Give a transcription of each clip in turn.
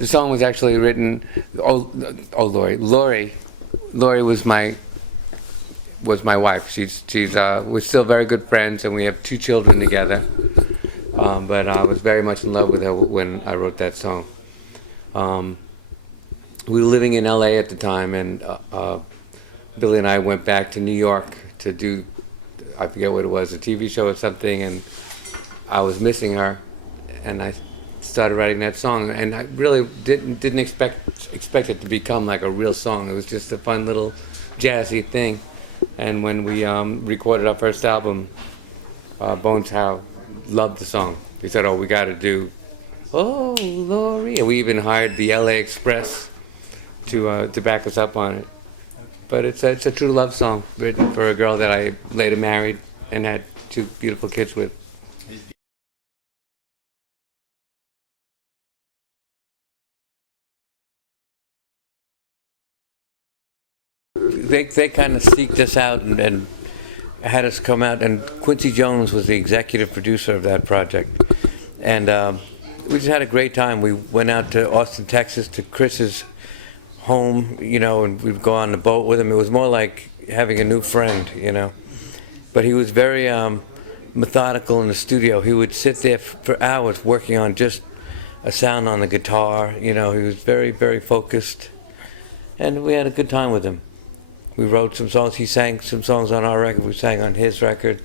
The song was actually written. Lori was my wife. We're still very good friends, and we have 2 children together. But I was very much in love with her when I wrote that song. We were living in L.A. at the time, and Billy and I went back to New York to do, I forget what it was, a TV show or something, and I was missing her, and I started writing that song, and I really didn't expect it to become like a real song. It was just a fun little jazzy thing. And when we recorded our first album, Bones Howe loved the song. He said, "Oh, we got to do, oh, Lori," and we even hired the LA Express to back us up on it. But it's a true love song written for a girl that I later married and had 2 beautiful kids with. They kind of seeked us out and had us come out, and Quincy Jones was the executive producer of that project. And we just had a great time. We went out to Austin, Texas, to Chris's home, and we'd go on the boat with him. It was more like having a new friend, But he was very methodical in the studio. He would sit there for hours working on just a sound on the guitar. He was very, very focused. And we had a good time with him. We wrote some songs. He sang some songs on our record. We sang on his record.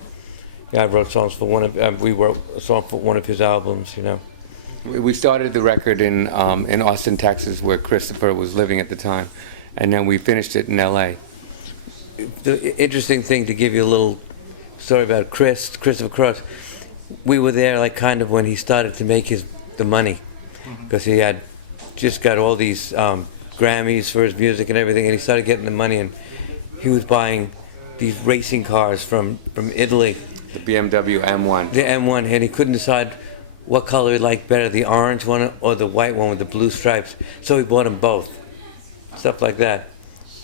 I wrote songs for we wrote a song for one of his albums, We started the record in Austin, Texas, where Christopher was living at the time, and then we finished it in L.A. The interesting thing, to give you a little story about Christopher Cross, we were there like kind of when he started to make the money, because he had just got all these Grammys for his music and everything, and he started getting the money, and he was buying these racing cars from Italy. The BMW M1. The M1, and he couldn't decide what color he liked better, the orange one or the white one with the blue stripes. So he bought them both. Stuff like that,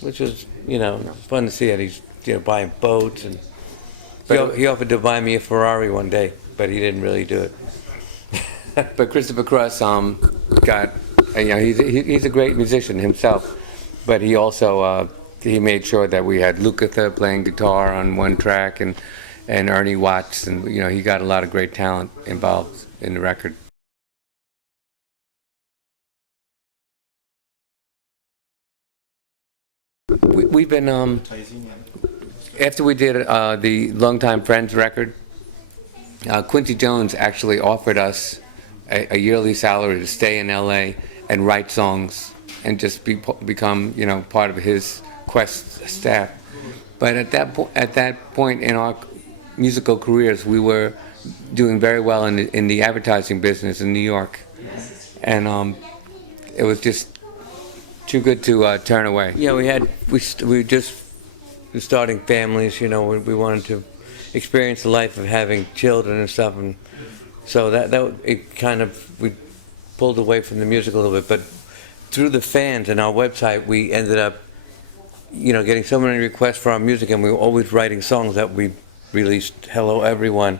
which was, fun to see it. He's, buying boats, and he offered to buy me a Ferrari one day, but he didn't really do it. But Christopher Cross he's a great musician himself, but he also he made sure that we had Lukather playing guitar on one track, and Ernie Watts, and he got a lot of great talent involved in the record. We've been after we did the Longtime Friends record, Quincy Jones actually offered us a yearly salary to stay in LA and write songs and just become part of his Quest staff. But at that point in our musical careers, we were doing very well in the advertising business in New York, and it was just too good to turn away. Yeah, we just were starting families. We wanted to experience the life of having children and stuff, and so we pulled away from the music a little bit. But through the fans and our website, we ended up getting so many requests for our music, and we were always writing songs that we released. Hello Everyone,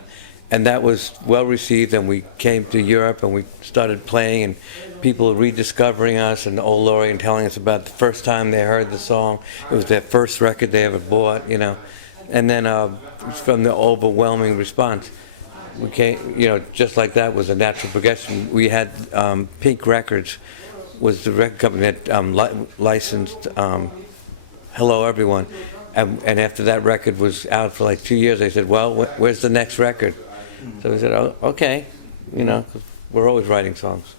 and that was well received, and we came to Europe and we started playing, and people rediscovering us and Old Laurie and telling us about the first time they heard the song. It was their first record they ever bought, and then from the overwhelming response, we came, just like that was a natural progression. We had Pink Records was the record company that licensed Hello Everyone, and after that record was out for like 2 years, they said, "Well, where's the next record?" So we said, "Oh, okay," 'cause we're always writing songs.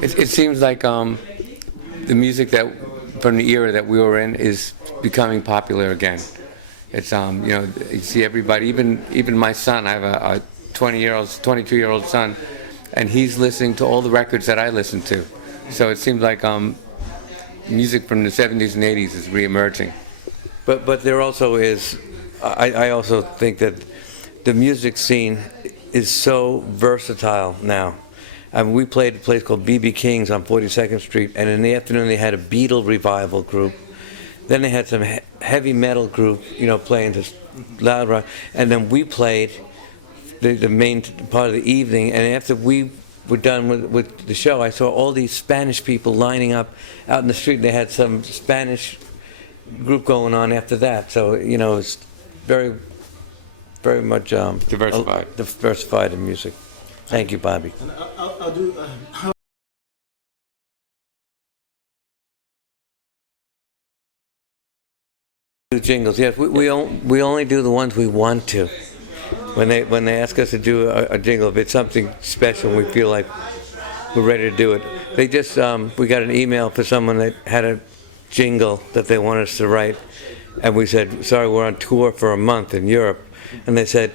It seems like the music that from the era that we were in is becoming popular again. It's you see everybody, even my son. I have a 22-year-old son, and he's listening to all the records that I listen to. So it seems like music from the 70s and 80s is reemerging. But there also is, I also think that the music scene is so versatile now. We played a place called B.B. King's on 42nd Street, and in the afternoon they had a Beatle revival group. Then they had some heavy metal group, playing just loud rock, and then we played the main part of the evening. And after we were done with the show, I saw all these Spanish people lining up out in the street. They had some Spanish group going on after that. So it's very, very much diversified in music. Thank you, Bobby. And I'll do. Do jingles, yes. We only do the ones we want to. When they ask us to do a jingle, if it's something special, we feel like we're ready to do it. They just we got an email for someone that had a jingle that they wanted us to write, and we said, sorry, we're on tour for a month in Europe, and they said,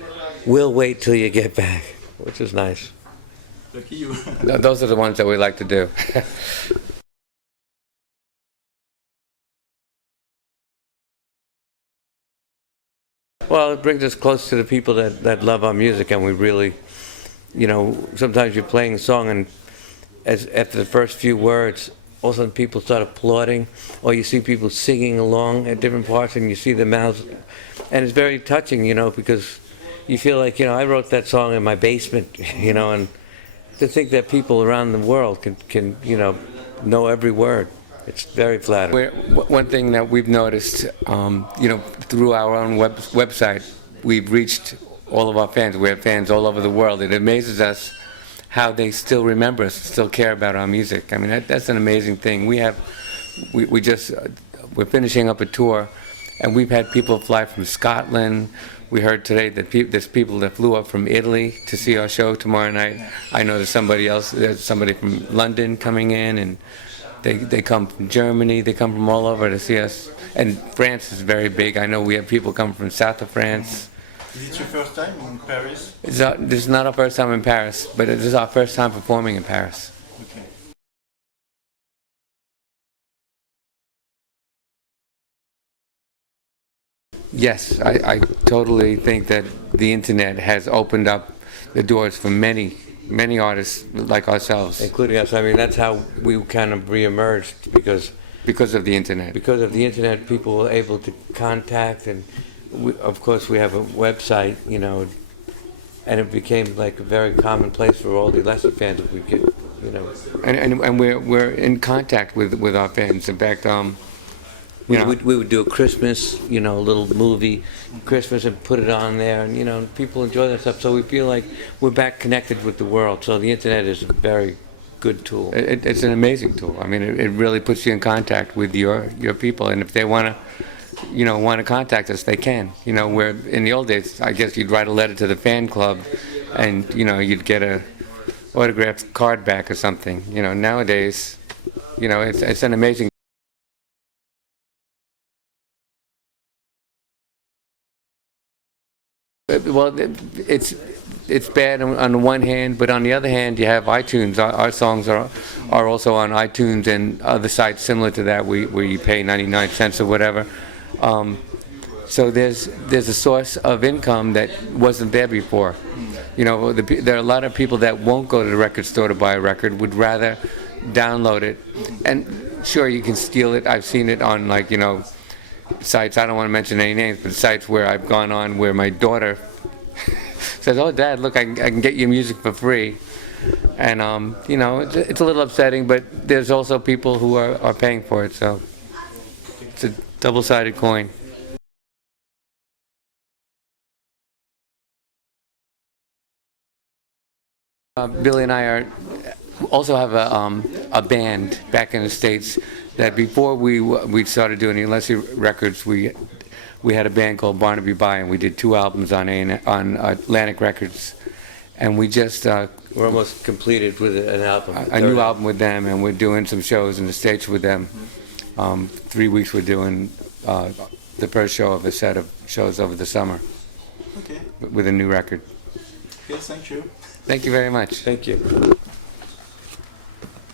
we'll wait till you get back, which is nice. Lucky you. Those are the ones that we like to do. Well, it brings us close to the people that love our music, and we really, sometimes you're playing a song, and after the first few words, all of a sudden people start applauding, or you see people singing along at different parts, and you see their mouths, and it's very touching, because you feel like, I wrote that song in my basement, and to think that people around the world can know every word. It's very flattering. One thing that we've noticed, through our own website, we've reached all of our fans. We have fans all over the world. It amazes us how they still remember us, still care about our music. I mean, that's an amazing thing. We're finishing up a tour, and we've had people fly from Scotland. We heard today that there's people that flew up from Italy to see our show tomorrow night. I know there's somebody from London coming in, and they come from Germany, they come from all over to see us. And France is very big. I know we have people come from south of France. Is it your first time in Paris? This is not our first time in Paris, but this is our first time performing in Paris. Okay. Yes, I totally think that the internet has opened up the doors for many artists like ourselves. Including us. I mean, that's how we kind of reemerged, Because of the internet. Because of the internet, people were able to contact, and of course we have a website, and it became like a very common place for all the Alessi fans if we could, And we're in contact with our fans. In fact, we would do a Christmas, a little movie, Christmas, and put it on there, and people enjoy that stuff. So we feel like we're back connected with the world. So the internet is a very good tool. It's an amazing tool. I mean, it really puts you in contact with your people, and if they want to contact us, they can. Where in the old days, I guess you'd write a letter to the fan club, and you'd get a autographed card back or something. Nowadays, it's an amazing. Well, it's bad on the one hand, but on the other hand, you have iTunes. Our songs are also on iTunes and other sites similar to that, where you pay 99 cents or whatever. So there's a source of income that wasn't there before. There are a lot of people that won't go to the record store to buy a record, would rather download it. And sure, you can steal it. I've seen it on sites, I don't want to mention any names, but sites where I've gone on where my daughter says, oh, Dad, look, I can get your music for free. And, it's a little upsetting, but there's also people who are paying for it, so it's a double-sided coin. Billy and I also have a band back in the States that before we started doing the Alessi records, we had a band called Barnaby By, and we did 2 albums on Atlantic Records, and we just we're almost completed with an album. A new album with them, and we're doing some shows in the States with them. 3 weeks we're doing the first show of a set of shows over the summer. Okay. With a new record. Yes, thank you. Thank you very much. Thank you.